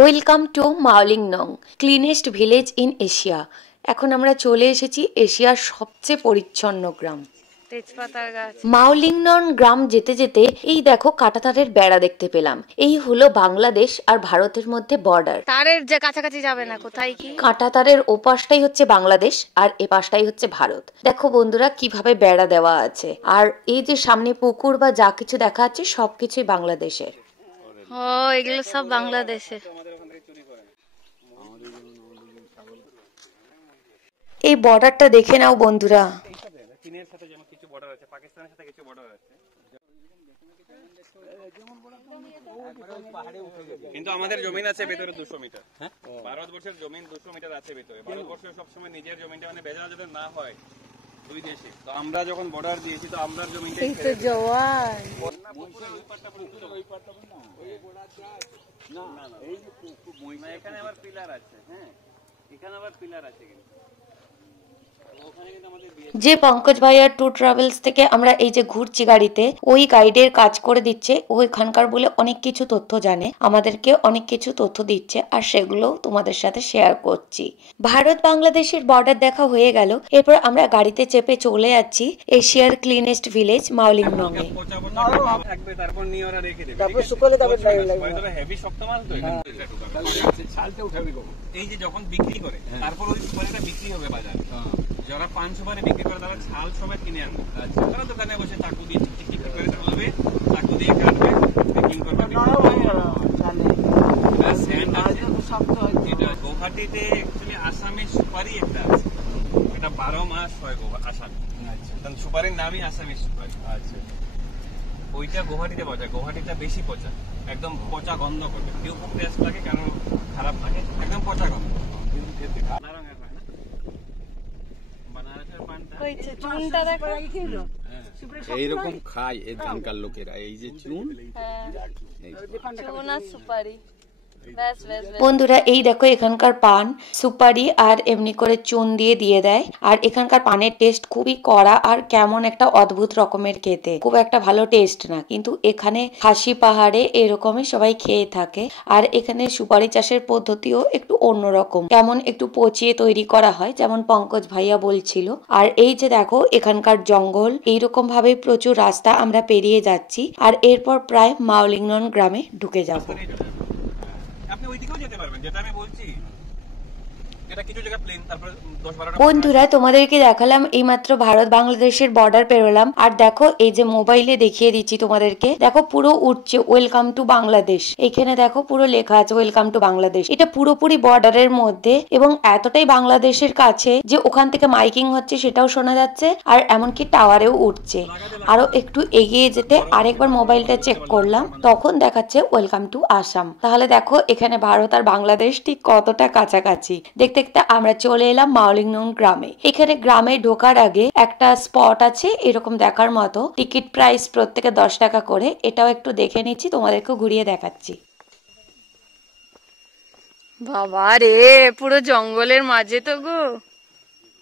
Welcome to Mawlynnong, cleanest village in Asia. এখন আমরা চলে এসেছি এশিয়ার সবচেয়ে পরিচ্ছন্ন গ্রাম তেজপাতার গাছ। মাওলিংনং গ্রাম যেতে যেতে এই দেখো কাঁটাতারের বেড়া দেখতে পেলাম। এই হলো বাংলাদেশ আর ভারতের মধ্যে বর্ডার। তারের যে কাছাকাছি যাবে না, কোথায় কি কাঁটাতারের ওপাশটাই হচ্ছে বাংলাদেশ আর এপাশটাই হচ্ছে ভারত। দেখো বন্ধুরা কিভাবে বেড়া দেওয়া আছে, আর এই যে সামনে পুকুর বা যা কিছু দেখা যাচ্ছে সবকিছুই বাংলাদেশের। ও, এগুলো সব বাংলাদেশের। এই বর্ডারটা দেখে নাও বন্ধুরা। কিন্তু আমাদের জমিন আছে ভেতরে 200 মিটার। ভারতবর্ষের জমিন 200 মিটার আছে ভেতরে। ভারতবর্ষের সবসময় নিজের জমিনটা মানে ভেজাল যাতে না হয় দুই দেশে। তো আমরা যখন বর্ডার দিয়েছি তো আমরা জমিনটা এখানে আবার পিলার আছে। হ্যাঁ, এখানে আবার পিলার আছে কিন্তু যে পঙ্কজ ভাইয়ার ট্যুর ট্রাভেলস থেকে আমরা এই যে ঘুরছি গাড়িতে, ওই গাইডের কাজ করে দিচ্ছে। ওইখানকার বলে অনেক কিছু তথ্য জানে, আমাদেরকে অনেক কিছু তথ্য দিচ্ছে, আর সেগুলো তোমাদের সাথে শেয়ার করছি। ভারত বাংলাদেশের বর্ডার দেখা হয়ে গেল। এরপর আমরা গাড়িতে চেপে চলে যাচ্ছি এশিয়ার ক্লিনেস্ট ভিলেজ মাওলিংনং এ। তারপর নিয়ে ওরা রেখে দেবে, তারপর শুকালে তারপর হেভি শক্ত মাল তো ছালতে উঠাবি। এই যে যখন বিক্রি করে তারপর ওই সুপারিটা বিক্রি হবে বাজারে। যারা পান সুপারি বিক্রি করে তারা ছাল সমেত কিনে আনবে। তারা দোকানে বসে চাকু দিয়ে টিক করে তুলবে, চাকু দিয়ে কাটবে, প্যাকিং করবে। এটা গৌহাটিতে অ্যাকচুয়ালি আসামের সুপারি একটা আছে, এটা 12 মাস হয় আসামে। সুপারির নামই আসামি সুপারি। আচ্ছা, ওইটা গুয়াহাটিতে পচা, গুয়াহাটিটা বেশি পচা, একদম পচা গন্ধ করবে। কেউ খুব টেস্ট লাগে, কারণ খারাপ লাগে, একদম পচা গন্ধ। এইরকম খায় এখানকার লোকেরা, এই যে চুন সুপারি। বন্ধুরা এই দেখো এখানকার পান, সুপারি আর এমনি করে চুন দিয়ে দিয়ে দেয়। আর এখানকার পানের টেস্ট খুবই কড়া আর কেমন একটা অদ্ভুত রকমের খেতে, খুব একটা ভালো টেস্ট না। কিন্তু এখানে খাসি পাহাড়ে এরকমই সবাই খেয়ে থাকে। আর এখানে সুপারি চাষের পদ্ধতিও একটু অন্যরকম, কেমন একটু পচিয়ে তৈরি করা হয়, যেমন পঙ্কজ ভাইয়া বলছিল। আর এই যে দেখো এখানকার জঙ্গল, এইরকম ভাবে প্রচুর রাস্তা আমরা পেরিয়ে যাচ্ছি। আর এরপর প্রায় মাওলিংনং গ্রামে ঢুকে যাবো। বন্ধুরা তোমাদেরকে দেখালাম এইমাত্র ভারত বাংলাদেশের বর্ডার পেরোলাম। আর দেখো এই যে মোবাইলে দেখিয়ে দিচ্ছি তোমাদেরকে, দেখো পুরো উঠছে ওয়েলকাম টু বাংলাদেশ। এখানে দেখো পুরো লেখা আছে ওয়েলকাম টু বাংলাদেশ। এটা পুরোপুরি বর্ডারের মধ্যে এবং এতটাই বাংলাদেশের কাছে যে ওখান থেকে মাইকিং হচ্ছে সেটাও শোনা যাচ্ছে, আর এমনকি টাওয়ারেও উঠছে। আরো একটু এগিয়ে যেতে আরেকবার মোবাইলটা চেক করলাম, তখন দেখাচ্ছে ওয়েলকাম টু আসাম। তাহলে দেখো এখানে ভারত আর বাংলাদেশ ঠিক কতটা কাছাকাছি। দেখতে দেখতে আমরা চলে এলাম মাওলিংনং গ্রামে। এখানে গ্রামে ঢোকার আগে একটা স্পট আছে এরকম দেখার মতো, টিকিট প্রাইস প্রত্যেকে 10 টাকা করে। এটাও একটু দেখে নিচ্ছি, তোমাদেরকে ঘুরিয়ে দেখাচ্ছি। বাবা রে, পুরো জঙ্গলের মাঝে তো গো।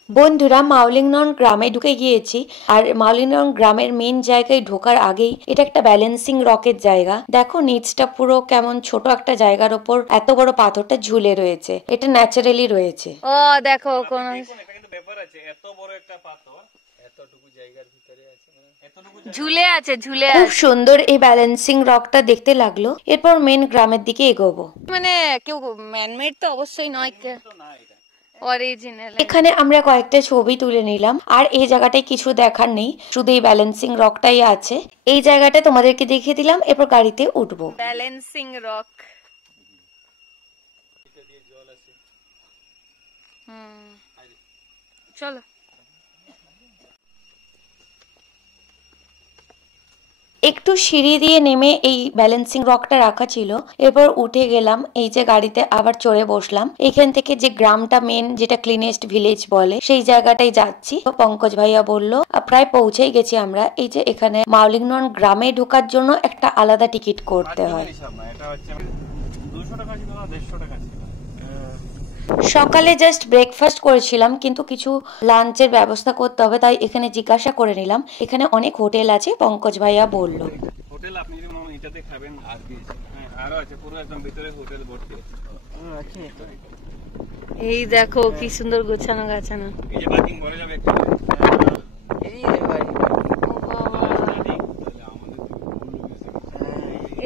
বন্ধুরা মাওলিংনং গ্রামে ঢুকে গিয়েছি। আর মাওলিংনং গ্রামের মেন জায়গায় ঢোকার আগেই এটা একটা ব্যালেন্সিং রকের জায়গা। দেখো নিচটা পুরো কেমন ছোট একটা জায়গার ওপর এত বড় পাথরটা ঝুলে রয়েছে, এটা ন্যাচারালি রয়েছে। ও দেখো কোন ব্যাপার আছে, এত বড় একটা পাথর এতটুকু জায়গার ভিতরে আছে, ঝুলে আছে, ঝুলে খুব সুন্দর এই ব্যালেন্সিং রকটা দেখতে লাগলো। এরপর মেন গ্রামের দিকে এগোবো। মানে কেউ ম্যানমেড তো অবশ্যই নয়, অরিজিনাল। এখানে আমরা কয়েকটা ছবি তুলে নিলাম। আর এই জায়গাটায় কিছু দেখার নেই, শুধু এই ব্যালেন্সিং রকটাই আছে। এই জায়গাটা তোমাদেরকে দেখিয়ে দিলাম, এরপর গাড়িতে উঠবো। Balancing rock. চলো একটু সিঁড়ি দিয়ে নেমে এই ব্যালেন্সিং রকটা রাখা ছিল, এরপর উঠে গেলাম। এই যে গাড়িতে আবার চড়ে বসলাম। এখান থেকে যে গ্রামটা মেন, যেটা ক্লিনেস্ট ভিলেজ বলে, সেই জায়গাটাই যাচ্ছি। পঙ্কজ ভাইয়া বললো প্রায় পৌঁছেই গেছি আমরা। এই যে এখানে মাওলিংনং গ্রামে ঢোকার জন্য একটা আলাদা টিকিট করতে হয়। সকালে জাস্ট ব্রেকফাস্ট করেছিলাম, কিন্তু কিছু লাঞ্চের ব্যবস্থা করতে হবে, তাই এখানে জিজ্ঞাসা করে নিলাম। এখানে অনেক হোটেল আছে, পঙ্কজ ভাইয়া বলল। হোটেল আপনি যদি এটাতে খাবেন আর আরো আছে পুরো একদম ভিতরে হোটেল ভর্তি আছে। এই দেখো কি সুন্দর গোছানো গাছানো। এই যে পার্কিং করে যাবে একটু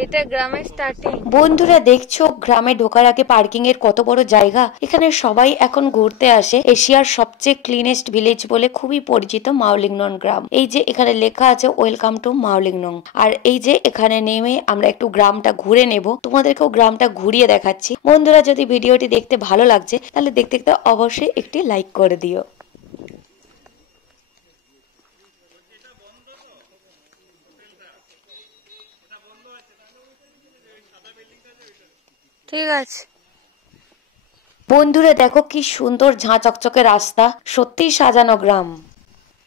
এটা গ্রামের স্টার্টিং। বন্ধুরা দেখছো গ্রামে ঢোকার আগে পার্কিং এর কত বড় জায়গা। এখানে সবাই এখন ঘুরতে আসে। এশিয়ার সবচেয়ে ক্লিনেস্ট ভিলেজ বলে খুবই পরিচিত মাওলিংনং গ্রাম। এই যে এখানে লেখা আছে ওয়েলকাম টু মাওলিংনং। আর এই যে এখানে নেমে আমরা একটু গ্রামটা ঘুরে নেব, তোমাদেরকেও গ্রামটা ঘুরিয়ে দেখাচ্ছি। বন্ধুরা যদি ভিডিওটি দেখতে ভালো লাগছে তাহলে দেখতে দেখতে অবশ্যই একটি লাইক করে দিও। ঠিক আছে বন্ধুরা দেখো কি সুন্দর ঝাঁ চকচকে রাস্তা, সত্যি সাজানো গ্রাম।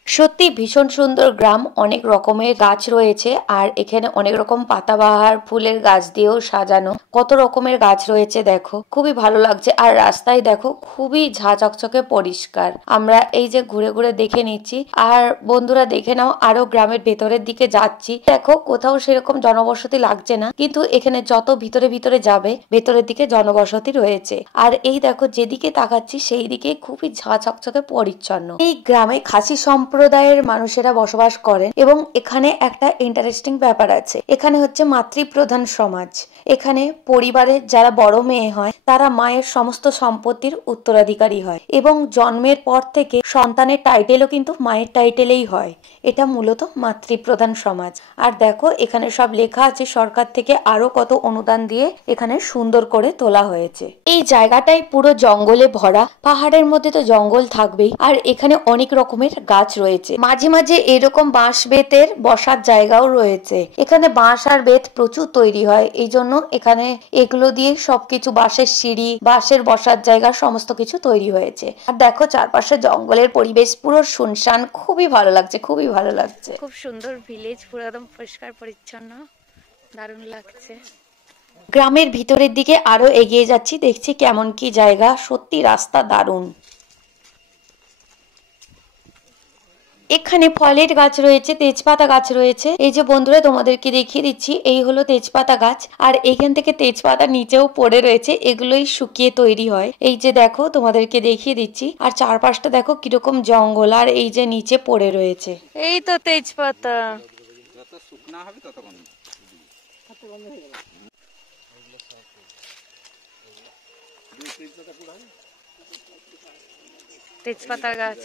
সত্যি ভীষণ সুন্দর গ্রাম। অনেক রকমের গাছ রয়েছে আর এখানে অনেক রকম পাতাবাহার ফুলের গাছ দিয়েও সাজানো, কত রকমের গাছ রয়েছে দেখো, খুবই ভালো লাগছে। আর রাস্তায় দেখো খুবই ঝাঁ চকচকে পরিষ্কার। আমরা এই যে ঘুরে ঘুরে দেখে নিচ্ছি। আর বন্ধুরা দেখে নাও আরো গ্রামের ভেতরের দিকে যাচ্ছি। দেখো কোথাও সেরকম জনবসতি লাগছে না, কিন্তু এখানে যত ভিতরে ভিতরে যাবে ভেতরের দিকে জনবসতি রয়েছে। আর এই দেখো যেদিকে তাকাচ্ছি সেই দিকে খুবই ঝাঁ চকচকে পরিচ্ছন্ন। এই গ্রামে খাসি সম্প্রদায়ের মানুষেরা বসবাস করেন এবং এখানে একটা ইন্টারেস্টিং ব্যাপার আছে। এখানে হচ্ছে মাতৃপ্রধান সমাজ। এখানে পরিবারের যারা বড় মেয়ে হয় তারা মায়ের সমস্ত সম্পত্তির উত্তরাধিকারী হয় এবং জন্মের পর থেকে সন্তানের টাইটেলও কিন্তু মায়ের টাইটেলেই হয়। এটা মূলত মাতৃপ্রধান সমাজ। আর দেখো এখানে সব লেখা আছে সরকার থেকে আরো কত অনুদান দিয়ে এখানে সুন্দর করে তোলা হয়েছে। এই জায়গাটাই পুরো জঙ্গলে ভরা। পাহাড়ের মধ্যে তো জঙ্গল থাকবেই, আর এখানে অনেক রকমের গাছ রয়েছে। মাঝে মাঝে এরকম বাঁশ বেতের বসার জায়গাও রয়েছে। এখানে বাঁশ আর বেত প্রচুর তৈরি হয়, এই জন্য এখানে এগুলো দিয়ে সবকিছু, বাঁশের সিঁড়ি, বাঁশের বসার জায়গা, সমস্ত কিছু তৈরি হয়েছে। আর দেখো চারপাশে জঙ্গলের পরিবেশ পুরো শুনশান, খুবই ভালো লাগছে, খুবই ভালো লাগছে। খুব সুন্দর ভিলেজ, পুরো একদম পরিষ্কার পরিচ্ছন্ন, দারুণ লাগছে। গ্রামের ভিতরের দিকে আরো এগিয়ে যাচ্ছি, দেখছি কেমন কি জায়গা। সত্যি রাস্তা দারুণ। এখানে ফলের গাছ রয়েছে, তেজপাতা গাছ রয়েছে। এই যে বন্ধুরা তোমাদেরকে দেখিয়ে দিচ্ছি, এই হলো তেজপাতা গাছ। আর এইখান থেকে তেজপাতা নিচেও পড়ে রয়েছে, এগুলোই শুকিয়ে তৈরি হয়। এই যে দেখো তোমাদেরকে দেখিয়ে দিচ্ছি। আর চারপাশটা দেখো কিরকম জঙ্গল, আর এই যে নিচে পড়ে রয়েছে। এই তো তেজপাতা। যত শুকনা হবে তত কম। তেজপাতা গাছ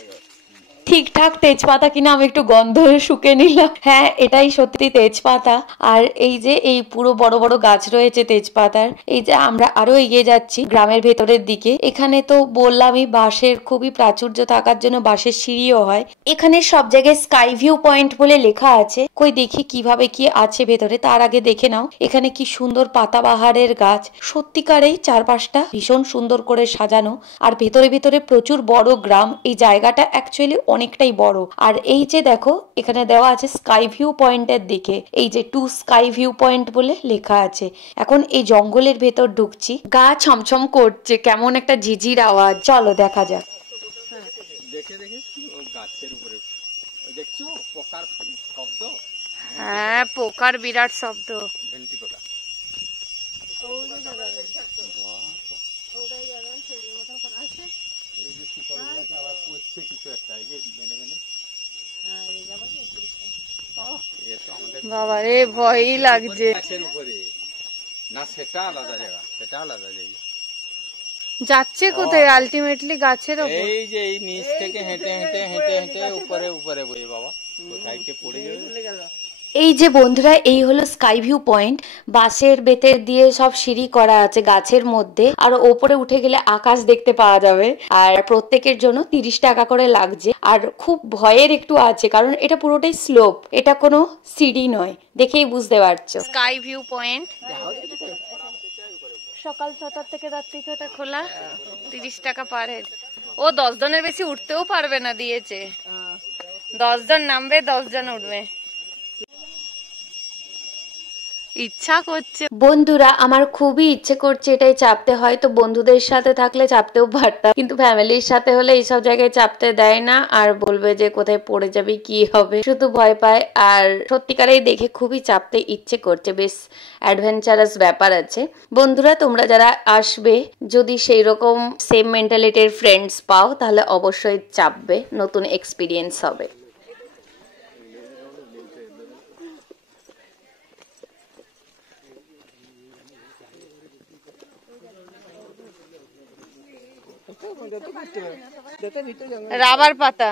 ঠিকঠাক তেজপাতা কিনা আমি একটু গন্ধ শুকে নিলাম। হ্যাঁ এটাই সত্যি তেজপাতা। আর এই যে এই পুরো বড় বড় গাছ রয়েছে তেজপাতার। এই যে আমরা আরো এগিয়ে যাচ্ছি গ্রামের ভেতরের দিকে। এখানে তো বললামই বাঁশের খুবই প্রাচুর্য থাকার জন্য বাঁশের সিঁড়িও হয়। এখানে সব জায়গায় স্কাই ভিউ পয়েন্ট বলে লেখা আছে। কই দেখি কিভাবে কি আছে ভেতরে, তার আগে দেখে নাও এখানে কি সুন্দর পাতাবাহারের গাছ। সত্যিকারেই চারপাশটা ভীষণ সুন্দর করে সাজানো। আর ভেতরে ভেতরে প্রচুর বড় গ্রাম। এই জায়গাটা অ্যাকচুয়ালি অনেকটাই বড়। আর এই যে দেখো এখানে দেওয়া আছে স্কাই ভিউ পয়েন্টের দিকে, এই যে 2 স্কাই ভিউ পয়েন্ট বলে লেখা আছে। এখন এই জঙ্গলের ভেতর ঢুকছি, গা ছমছম করছে, কেমন একটা ঝিঝির আওয়াজ। চলো দেখা যাক। দেখে দেখে ও গাছের উপরে দেখছো পোকার শব্দ। হ্যাঁ পোকার বিরাট শব্দ। ভেন্টি পোকা। এই যে শিকড়গুলোকে আবার করছে কিছু একটা, এই যে বেনে বেনে। এ তো আমাদের বাবা রে ভয়ই লাগছে। গাছের উপরে না, সেটা আলাদা জায়গা, সেটা আলাদা জায়গা। যাচ্ছে কোথায় আলটিমেটলি গাছের উপর? এই যে এই নিচ থেকে হেঁটে হেঁটে হেঁটে হেঁটে উপরে উপরে বই বাবা কোথায় কে পড়ে যাবে। এই যে বন্ধুরা এই হলো স্কাই ভিউ পয়েন্ট। বাঁশের বেতের দিয়ে সব সিঁড়ি করা আছে গাছের মধ্যে। আর ওপরে উঠে গেলে আকাশ দেখতে পাওয়া যাবে। আর প্রত্যেকের জন্য 30 টাকা করে লাগছে। আর খুব ভয়ের একটু আছে, কারণ এটা পুরোটাই স্লোপ, এটা কোনো সিঁড়ি নয়, দেখেই বুঝতে পারছো। স্কাই ভিউ পয়েন্ট সকাল 6টা থেকে রাত্রি 6টা খোলা, 30 টাকা পার হেড। ও 10 জনের বেশি উঠতেও পারবে না দিয়েছে। 10 জন নামবে, 10 জন উঠবে। ইচ্ছা করছে। বন্ধুরা আমার খুবই ইচ্ছে করছে এটাই চাপতে, হয়তো বন্ধুদের সাথে থাকলে চাপতেও পারতাম, কিন্তু ফ্যামিলির সাথে হলে এইসব জায়গায় চাপতে দেয় না, আর বলবে যে কোথায় পড়ে যাবে কি হবে, শুধু ভয় পায়। আর সত্যিকারেই দেখে খুবই চাপতে ইচ্ছে করছে, বেশ অ্যাডভেঞ্চারাস ব্যাপার আছে। বন্ধুরা তোমরা যারা আসবে, যদি সেই রকম সেম মেন্টালিটির ফ্রেন্ডস পাও তাহলে অবশ্যই চাপবে, নতুন এক্সপিরিয়েন্স হবে। রাবার পাতা,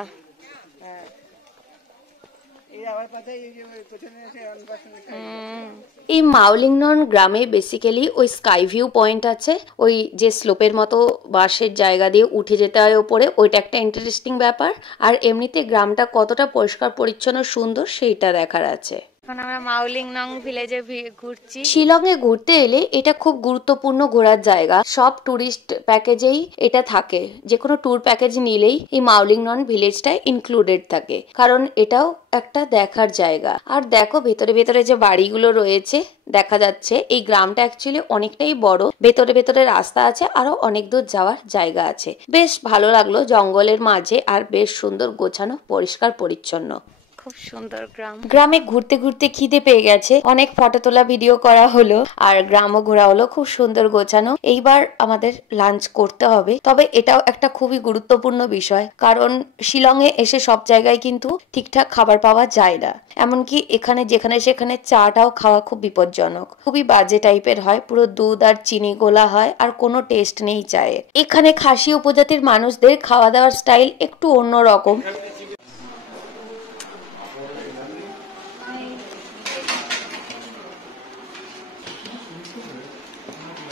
এই মাওলিংনন গ্রামে বেসিক্যালি ওই স্কাই ভিউ পয়েন্ট আছে, ওই যে স্লোপের মতো বাঁশের জায়গা দিয়ে উঠে যেতে হয় ওপরে, ওইটা একটা ইন্টারেস্টিং ব্যাপার। আর এমনিতে গ্রামটা কতটা পরিষ্কার পরিচ্ছন্ন সুন্দর সেইটা দেখার আছে। এখন আমরা মাওলিংনং ভিলেজে ঘুরছি। শিলংয়ে ঘুরতে এলে এটা খুব গুরুত্বপূর্ণ ঘোরার জায়গা, সব টুরিস্ট প্যাকেজেই এটা থাকে, যে কোনো ট্যুর প্যাকেজ নিলেই এই মাওলিংনন ভিলেজটা ইনক্লুডেড থাকে, কারণ এটাও একটা দেখার জায়গা। আর দেখো ভেতরে ভেতরে যে বাড়িগুলো রয়েছে দেখা যাচ্ছে, এই গ্রামটা অ্যাকচুয়ালি অনেকটাই বড়, ভেতরে ভেতরে রাস্তা আছে, আরো অনেক দূর যাওয়ার জায়গা আছে। বেশ ভালো লাগলো জঙ্গলের মাঝে, আর বেশ সুন্দর গোছানো পরিষ্কার পরিচ্ছন্ন, খুব সুন্দর গ্রাম। গ্রামে ঘুরতে ঘুরতে খিদে পেয়ে গেছে, অনেক ফটো তোলা ভিডিও করা হলো, আর গ্রামও ঘোরা হলো, খুব সুন্দর গোছানো। এইবার আমাদের লাঞ্চ করতে হবে, তবে এটাও একটা খুবই গুরুত্বপূর্ণ বিষয়, কারণ শিলংয়ে এসে সব জায়গায় কিন্তু ঠিকঠাক খাবার পাওয়া যায় না, এমনকি এখানে যেখানে সেখানে চাটাও খাওয়া খুব বিপজ্জনক, খুবই বাজে টাইপের হয়, পুরো দুধ আর চিনি গোলা হয়, আর কোনো টেস্ট নেই চায়ে। এখানে খাসি উপজাতির মানুষদের খাওয়া দাওয়ার স্টাইল একটু অন্যরকম।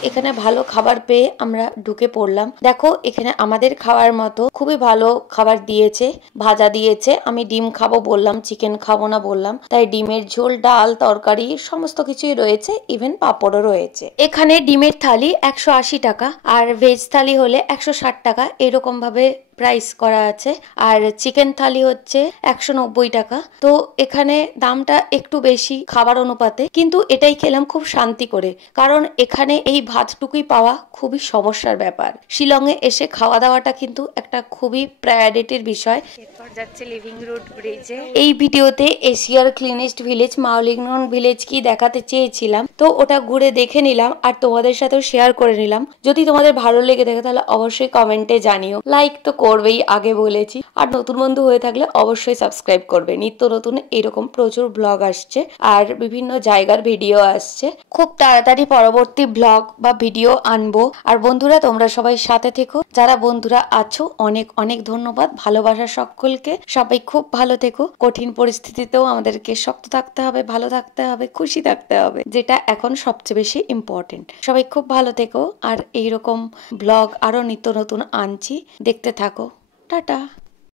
এখানে ভালো খাবার পেয়ে আমরা ঢুকে পড়লাম। দেখো এখানে আমাদের খাওয়ার মতো খুবই ভালো খাবার দিয়েছে, ভাজা দিয়েছে, আমি ডিম খাবো বললাম, চিকেন খাবো না বললাম, তাই ডিমের ঝোল, ডাল, তরকারি সমস্ত কিছুই রয়েছে, ইভেন পাঁপড়ও রয়েছে। এখানে ডিমের থালি 180 টাকা, আর ভেজ থালি হলে 160 টাকা, এরকম ভাবে প্রাইস করা আছে। আর চিকেন থালি হচ্ছে 190 টাকা। তো এখানে দামটা একটু বেশি খাবার অনুপাতে, কিন্তু এটাই খেলাম খুব শান্তি করে, কারণ এখানে এই ভাতটুকুই পাওয়া খুবই সমস্যার ব্যাপার। শিলংয়ে এসে খাওয়া দাওয়াটা কিন্তু একটা খুবই প্রায়োরিটির বিষয়। এরপর যাচ্ছে লিভিং রুট ব্রিজে। এই ভিডিওতে এশিয়ার ক্লিনেস্ট ভিলেজ মাওলিংনন ভিলেজ কি দেখাতে চেয়েছিলাম, তো ওটা ঘুরে দেখে নিলাম আর তোমাদের সাথেও শেয়ার করে নিলাম। যদি তোমাদের ভালো লেগে থাকে তাহলে অবশ্যই কমেন্টে জানিও, লাইক তো করবেই আগে বলেছি, আর নতুন বন্ধু হয়ে থাকলে অবশ্যই সাবস্ক্রাইব করবে। নিত্য নতুন এরকম প্রচুর ব্লগ আসছে, আর বিভিন্ন জায়গার ভিডিও আসছে, খুব তাড়াতাড়ি পরবর্তী ব্লগ বা ভিডিও আনবো। আর বন্ধুরা তোমরা সবাই সাথে থেকো, যারা বন্ধুরা আছো অনেক অনেক ধন্যবাদ, ভালোবাসা সকলকে, সবাই খুব ভালো থেকো। কঠিন পরিস্থিতিতেও আমাদেরকে শক্ত থাকতে হবে, ভালো থাকতে হবে, খুশি থাকতে হবে, যেটা এখন সবচেয়ে বেশি ইম্পর্টেন্ট। সবাই খুব ভালো থেকো, আর এইরকম ব্লগ আরো নিত্য নতুন আনছি, দেখতে থাকো। টাটা।